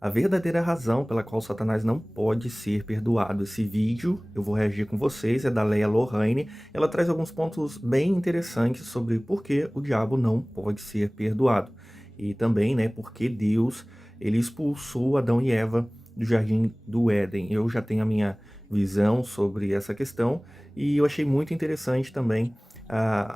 A verdadeira razão pela qual Satanás não pode ser perdoado. Esse vídeo, eu vou reagir com vocês, é da Leia Lohane. Ela traz alguns pontos bem interessantes sobre por que o diabo não pode ser perdoado. E também, né, por que Deus, ele expulsou Adão e Eva do Jardim do Éden. Eu já tenho a minha visão sobre essa questão e eu achei muito interessante também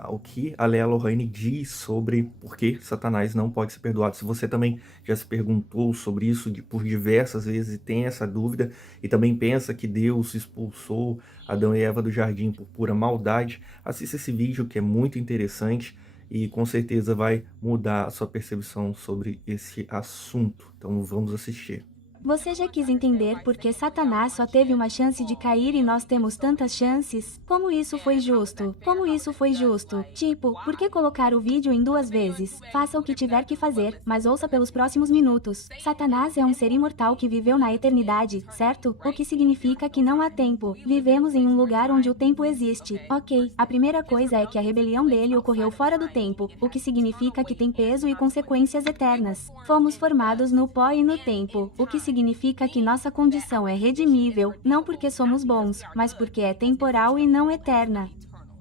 o que a Leia Lohane diz sobre por que Satanás não pode ser perdoado. Se você também já se perguntou sobre isso por diversas vezes e tem essa dúvida e também pensa que Deus expulsou Adão e Eva do jardim por pura maldade, assista esse vídeo que é muito interessante e com certeza vai mudar a sua percepção sobre esse assunto. Então vamos assistir. Você já quis entender por que Satanás só teve uma chance de cair e nós temos tantas chances? Como isso foi justo? Como isso foi justo? Tipo, por que colocar o vídeo em duas vezes? Faça o que tiver que fazer, mas ouça pelos próximos minutos. Satanás é um ser imortal que viveu na eternidade, certo? O que significa que não há tempo. Vivemos em um lugar onde o tempo existe. Ok, a primeira coisa é que a rebelião dele ocorreu fora do tempo, o que significa que tem peso e consequências eternas. Fomos formados no pó e no tempo, o que significa que nossa condição é redimível, não porque somos bons, mas porque é temporal e não eterna.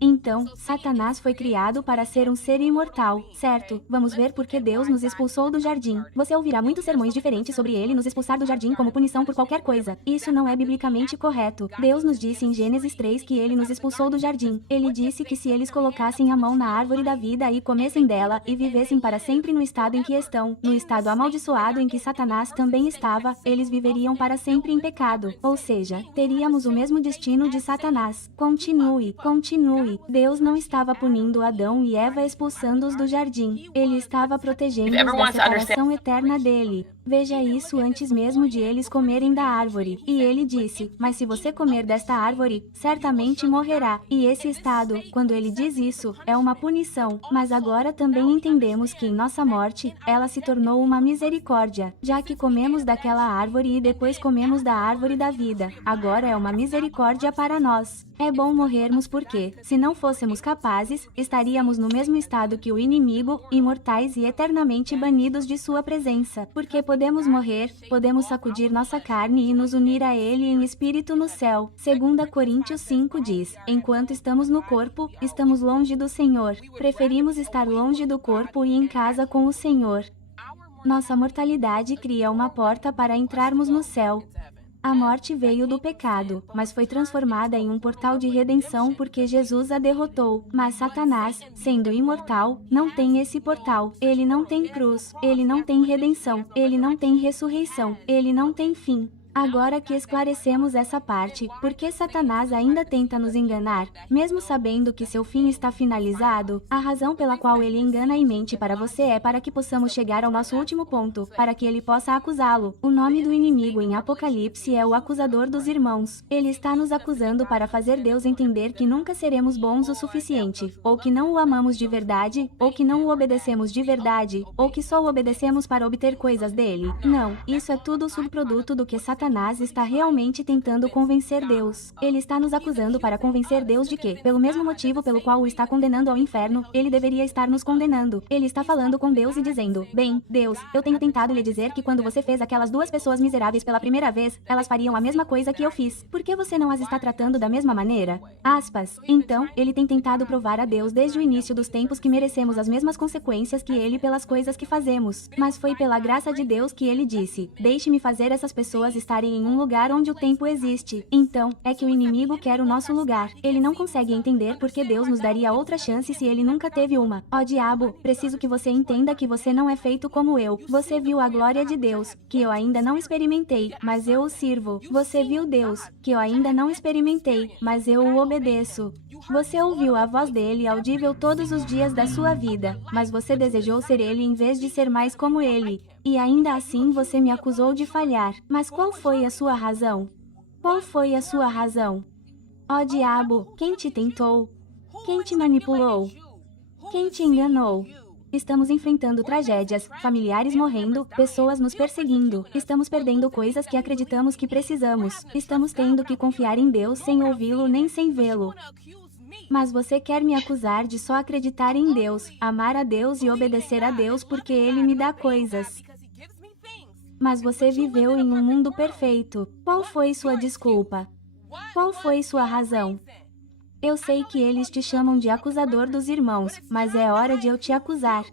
Então, Satanás foi criado para ser um ser imortal, certo? Vamos ver por que Deus nos expulsou do jardim. Você ouvirá muitos sermões diferentes sobre ele nos expulsar do jardim como punição por qualquer coisa. Isso não é biblicamente correto. Deus nos disse em Gênesis 3 que ele nos expulsou do jardim. Ele disse que se eles colocassem a mão na árvore da vida e comessem dela e vivessem para sempre no estado em que estão, no estado amaldiçoado em que Satanás também estava, eles viveriam para sempre em pecado. Ou seja, teríamos o mesmo destino de Satanás. Continue, continue. Deus não estava punindo Adão e Eva expulsando-os do jardim. Ele estava protegendo-os da separação eterna dele. Veja isso antes mesmo de eles comerem da árvore. E ele disse, mas se você comer desta árvore, certamente morrerá. E esse estado, quando ele diz isso, é uma punição. Mas agora também entendemos que em nossa morte, ela se tornou uma misericórdia, já que comemos daquela árvore e depois comemos da árvore da vida. Agora é uma misericórdia para nós. É bom morrermos porque, se não fôssemos capazes, estaríamos no mesmo estado que o inimigo, imortais e eternamente banidos de sua presença. Porque podemos morrer, podemos sacudir nossa carne e nos unir a ele em espírito no céu. 2 Coríntios 5 diz, enquanto estamos no corpo, estamos longe do Senhor. Preferimos estar longe do corpo e em casa com o Senhor. Nossa mortalidade cria uma porta para entrarmos no céu. A morte veio do pecado, mas foi transformada em um portal de redenção porque Jesus a derrotou. Mas Satanás, sendo imortal, não tem esse portal. Ele não tem cruz, ele não tem redenção, ele não tem ressurreição, ele não tem fim. Agora que esclarecemos essa parte, por que Satanás ainda tenta nos enganar, mesmo sabendo que seu fim está finalizado? A razão pela qual ele engana e mente para você é para que possamos chegar ao nosso último ponto, para que ele possa acusá-lo. O nome do inimigo em Apocalipse é o acusador dos irmãos. Ele está nos acusando para fazer Deus entender que nunca seremos bons o suficiente, ou que não o amamos de verdade, ou que não o obedecemos de verdade, ou que só o obedecemos para obter coisas dele. Não, isso é tudo subproduto do que Satanás está realmente tentando convencer Deus. Ele está nos acusando para convencer Deus de que, pelo mesmo motivo pelo qual o está condenando ao inferno, ele deveria estar nos condenando. Ele está falando com Deus e dizendo, bem, Deus, eu tenho tentado lhe dizer que quando você fez aquelas duas pessoas miseráveis pela primeira vez, elas fariam a mesma coisa que eu fiz. Por que você não as está tratando da mesma maneira? Aspas. Então, ele tem tentado provar a Deus desde o início dos tempos que merecemos as mesmas consequências que ele pelas coisas que fazemos. Mas foi pela graça de Deus que ele disse, deixe-me fazer essas pessoas estarem em um lugar onde o tempo existe. Então, é que o inimigo quer o nosso lugar. Ele não consegue entender por que Deus nos daria outra chance se ele nunca teve uma. Ó diabo, preciso que você entenda que você não é feito como eu. Você viu a glória de Deus, que eu ainda não experimentei, mas eu o sirvo. Você viu Deus, que eu ainda não experimentei, mas eu o obedeço. Você ouviu a voz dele audível todos os dias da sua vida, mas você desejou ser ele em vez de ser mais como ele. E ainda assim você me acusou de falhar. Mas qual foi a sua razão? Qual foi a sua razão? Ó diabo, quem te tentou? Quem te manipulou? Quem te enganou? Estamos enfrentando tragédias, familiares morrendo, pessoas nos perseguindo. Estamos perdendo coisas que acreditamos que precisamos. Estamos tendo que confiar em Deus sem ouvi-lo nem sem vê-lo. Mas você quer me acusar de só acreditar em Deus, amar a Deus e obedecer a Deus porque Ele me dá coisas. Mas você viveu em um mundo perfeito. Qual foi sua desculpa? Qual foi sua razão? Eu sei que eles te chamam de acusador dos irmãos, mas é hora de eu te acusar.